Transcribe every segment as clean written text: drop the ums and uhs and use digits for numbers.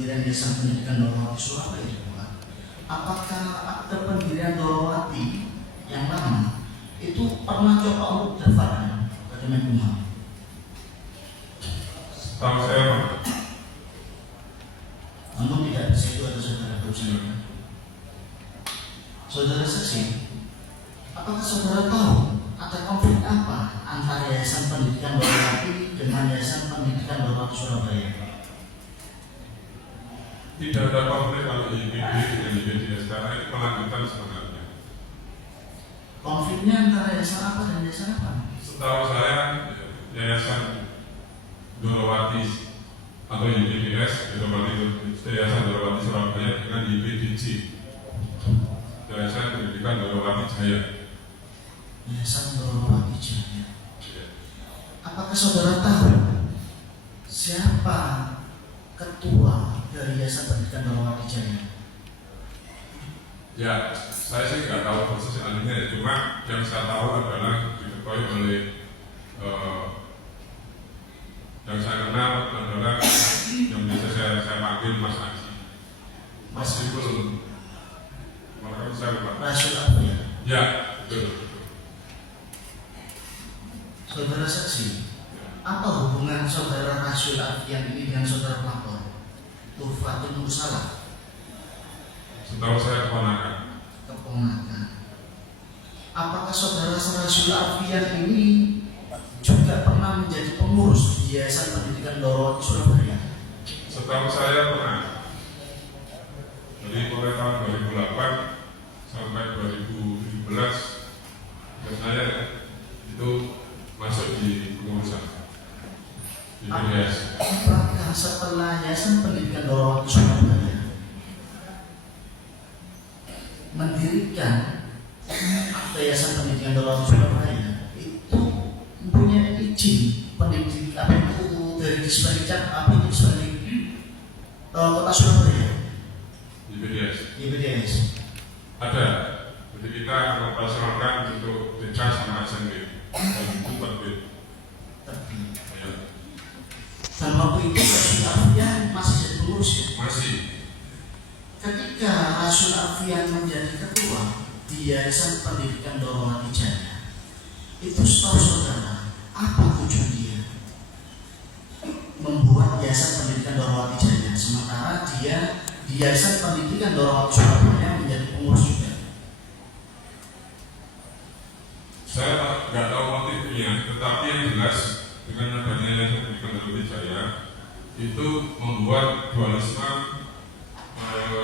pendirian Yayasan Pendidikan Dorowati Surabaya, Pak, apakah akte pendirian Dorowati yang lama itu pernah coba untuk daftarkan pada Menkumham? Tahu saya, Pak. Namun tidak bisa itu ada saudara berusaha. Saudara saksi, apakah saudara tahu ada konflik apa antara Yayasan Pendidikan Dorowati dengan Yayasan Pendidikan Dorowati Surabaya? Tidak ada konflik kalau IPD dengan IPDS karena ini pelanjutan sebenarnya. Konfliknya antara yayasan apa dan yayasan apa? Setahu saya, Yayasan Dorowati atau IPDS, Yayasan Dorowati Surabaya dengan IPDJ, Yayasan Pendidikan Dorowati Jaya. Yayasan Dorowati Jaya. Apakah saudara tahu siapa ketua dari Yayasan Pendidikan Dorowati Jaya? Ya, saya sih nggak tahu persis alihnya, cuma yang saya tahu adalah diketuai oleh yang saya kenal adalah yang biasa saya panggil Mas Haji. Mas Ibul, malah saya lupa. Rasul Afia. Ya, betul. Saudara saksi, apa hubungan saudara Rasul Afian ini dengan saudara pelapor Tufatul Mursalah? Setahu saya keponakan. Keponakan. Apakah saudara Rasul Afian ini juga pernah menjadi pengurus di Yayasan Pendidikan Dorowati Surabaya? Setahu saya pernah. Jadi mulai tahun 2008 sampai 2017 dan saya itu masuk di pengurusan di PDS. Apakah setelah Yayasan Pendidikan Dorowati Surabaya mendirikan Yayasan Pendidikan Dorowati Surabaya itu mempunyai izin pendidikan apa itu dari Dispendikan apa itu Dispendik Kota Surabaya? Di PDS ada. Jadi kita mengoperasionalkan untuk desa sama SMB dan itu terbit. Ya. Dan waktu itu Rasul Afian masih jadi pengurus ya? Masih. Ketika Rasul Afian menjadi ketua di Yayasan Pendidikan Dorowati Jaya, itu setahu saudara apa tujuan dia membuat Yayasan Pendidikan Dorowati Jaya, sementara dia di Yayasan Pendidikan Dorowati Surabaya menjadi pengurus juga? Saya nggak tahu motifnya, tetapi yang jelas dengan adanya Yayasan Pendidikan Dorowati Jaya itu membuat dualisme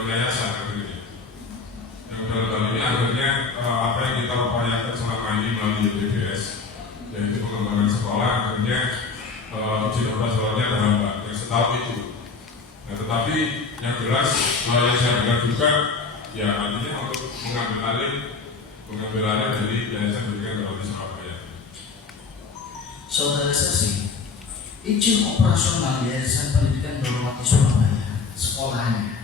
yayasan akhirnya. Yang dalam hal ini akhirnya apa yang kita upayakan selama ini melalui PDS, yaitu pengembangan sekolah, akhirnya izin operasionalnya terhambat. Yang setahu itu. Nah, tetapi yang jelas yang saya dengar juga, ya artinya untuk mengambil alih dari Yayasan Pendidikan Dorowati Surabaya. Saudara saksi, izin operasional Yayasan Pendidikan Dorowati Surabaya sekolahnya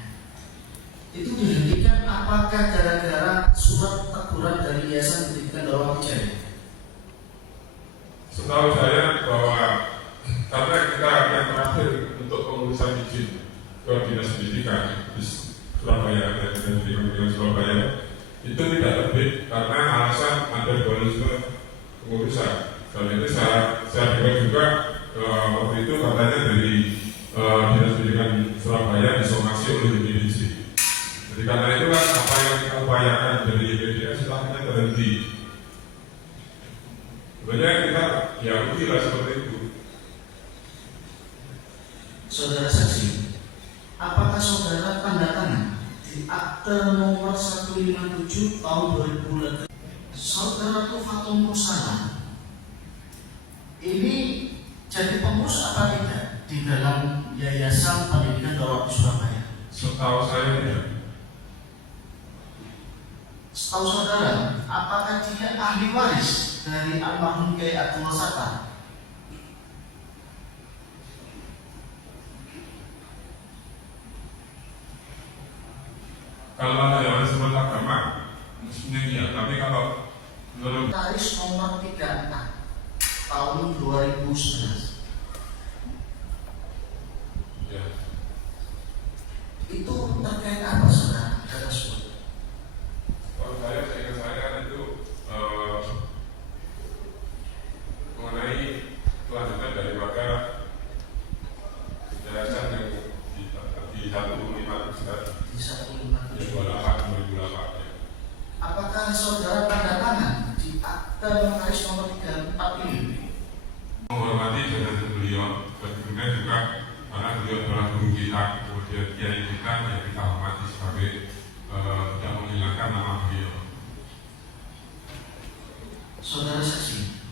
itu dihentikan apakah gara-gara surat teguran dari Yayasan Pendidikan Dorowati Jaya? Setahu saya bahwa karena kita yang terakhir untuk pengurusan izin ke Dinas Pendidikan di Surabaya, Dinas Pendidikan Surabaya itu tidak terbit karena alasan ada dualisme pengurusan. Dan itu saya dengar juga waktu itu katanya dari Dinas Pendidikan Surabaya disomasi oleh DPDJ. Jadi karena itu kan apa yang kita upayakan dari PDS setelahnya terhenti. Sebenarnya kita ya ujilah seperti itu. Saudara saksi, apakah saudara tanda tangan di akte nomor 157 tahun 2008 saudara Tufatul Mursalah ini jadi pengurus apa tidak di dalam Yayasan Pendidikan Dorowati Surabaya? Setahu saya tidak. Setahu saudara, apakah dia ahli waris dari almarhum Kiai Abdul Sattar? Kalau ada yang disebut agama, mestinya iya. Tapi kalau menurut Taris nomor 34 tahun 2011. ya, Bapak ini? Menghormati jabatan beliau, dan kemudian juga karena beliau adalah guru kita, kemudian kiai kita yang kita hormati sebagai tidak menghilangkan nama beliau. Saudara saksi,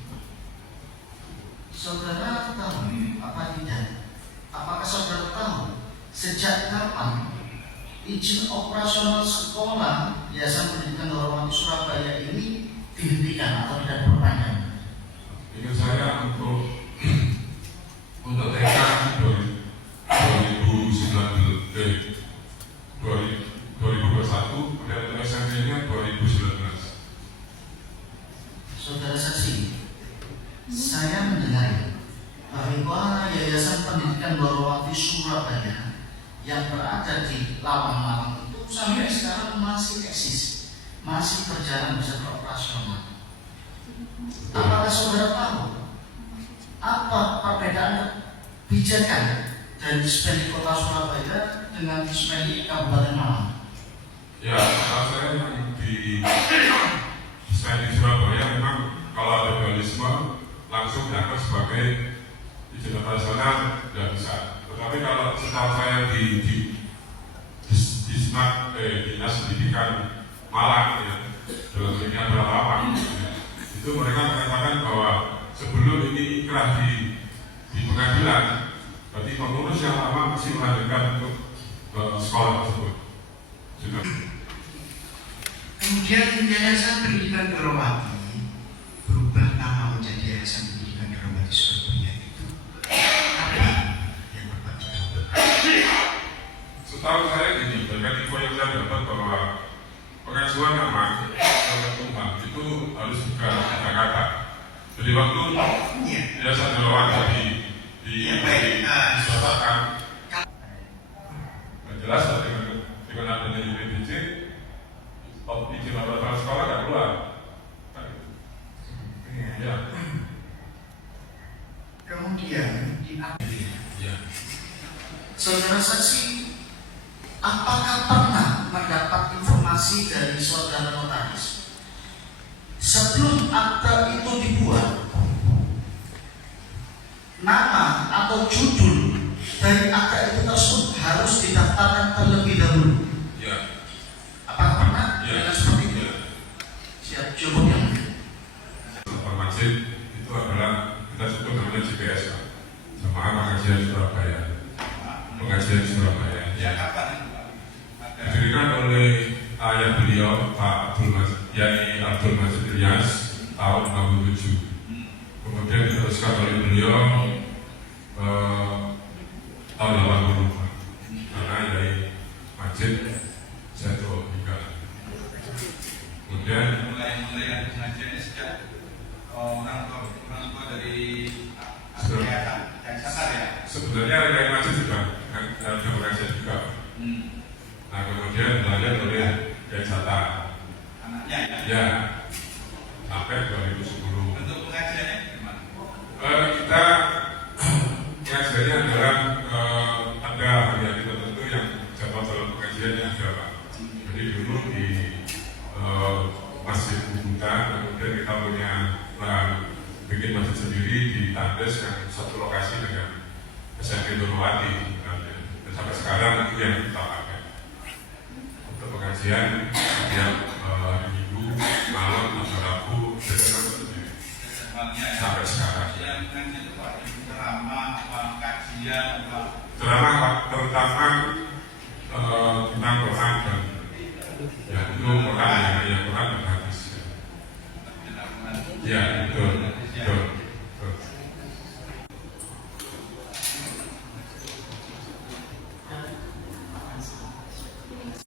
saudara tahu apa tidak? Apakah saudara tahu sejak kapan izin operasional sekolah Yayasan Pendidikan Dormati Surabaya ini dihentikan atau tidak diperpanjang? Ingat saya untuk TK 2021, kemudian untuk SMP-nya 2019. Saudara saksi, saya mendengar bahwa Yayasan Pendidikan Dormati Surabaya yang berada di Lawang-Lawang itu sampai sekarang masih eksis, masih berjalan, bisa beroperasional. Apakah saudara tahu apa perbedaan kebijakan dari Dispend Kota Surabaya dengan Dispend Kabupaten Malang? Ya, kalau saya yang di Dispend Surabaya memang kalau ada dualisme langsung dianggap sebagai izin operasional tidak bisa. Tetapi kalau setahu saya di Dinas Pendidikan Malang ya, dalam ini adalah Lawang, itu mereka mengatakan bahwa sebelum ini ikrah di pengadilan, berarti pengurus yang lama masih melanjutkan untuk sekolah tersebut. Sudah. Kemudian Yayasan Pendidikan Dormati berubah nama menjadi Yayasan Pendidikan Dormati Surabaya itu apa yang Bapak tahu? Setahu saya gini, dengan info yang saya dapat bahwa pengajuan nama Tuhan itu harus juga Jakarta. Jadi waktu Yayasan Dormati disosokkan, jelas dengan adanya UPDC, izin operasional sekolah tidak keluar. Ya. Kemudian Ya. Saudara saksi, apakah pernah mendapat informasi dari saudara notaris sebelum akta itu dibuat, nama atau judul dari akta itu tersebut harus didaftarkan terlebih dahulu? Ya. Apakah pernah Ya. dengan seperti itu? Ya. Siap, jawab yang Informasi itu adalah kita sebut namanya GPS, Pak. Jemaah Pengajian Surabaya. Pengajian Surabaya. Ya. Didirikan oleh ayah beliau Pak Yai Abdul Majid Ilyas tahun 67. Kemudian diteruskan oleh beliau tahun 80 karena Yai Majid jatuh meninggal. Kemudian mulai pengajian ini sejak orang tua dari dari Sakar ya. sebenarnya Yai Majid juga ada pengajian juga. Nah kemudian belajar oleh Yai Jata. Anaknya ya. Ya, sampai 2010. Bentuk pengajiannya gimana? Kita pengajiannya adalah ada hari-hari tertentu yang jadwal dalam pengajiannya ada, Pak. Jadi dulu di Masjid Buddha, kemudian kita punya bikin masjid sendiri di Tandes yang satu lokasi dengan SMP Dormati. Dan sampai sekarang itu yang kita pakai untuk pengajian setiap hari Minggu malam atau Rabu sendiri sampai sekarang. Yang pengajian itu Pak, drama, apa kajian, apa? Drama Pak, terutama